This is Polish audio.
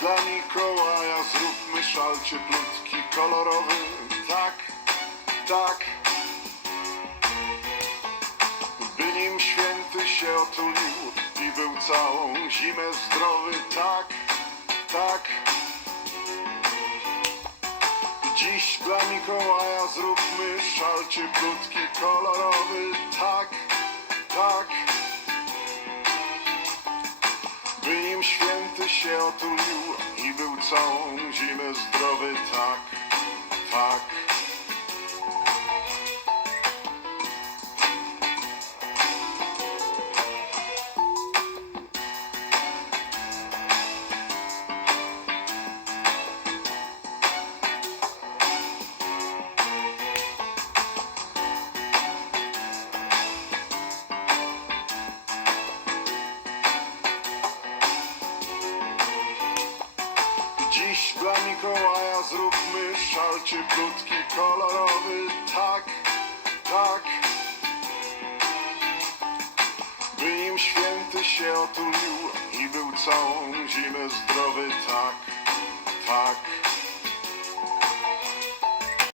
dla Mikołaja zróbmy szal cieplutki, kolorowy, tak, tak. By nim święty się otulił i był całą zimę zdrowy, tak, tak. Dziś dla Mikołaja zróbmy szal cieplutki, kolorowy, tak, tak. Się otulił i był całą zimę zdrowy, tak, tak. Dla Mikołaja zróbmy szal cieplutki, kolorowy, tak, tak. By nim święty się otulił i był całą zimę zdrowy.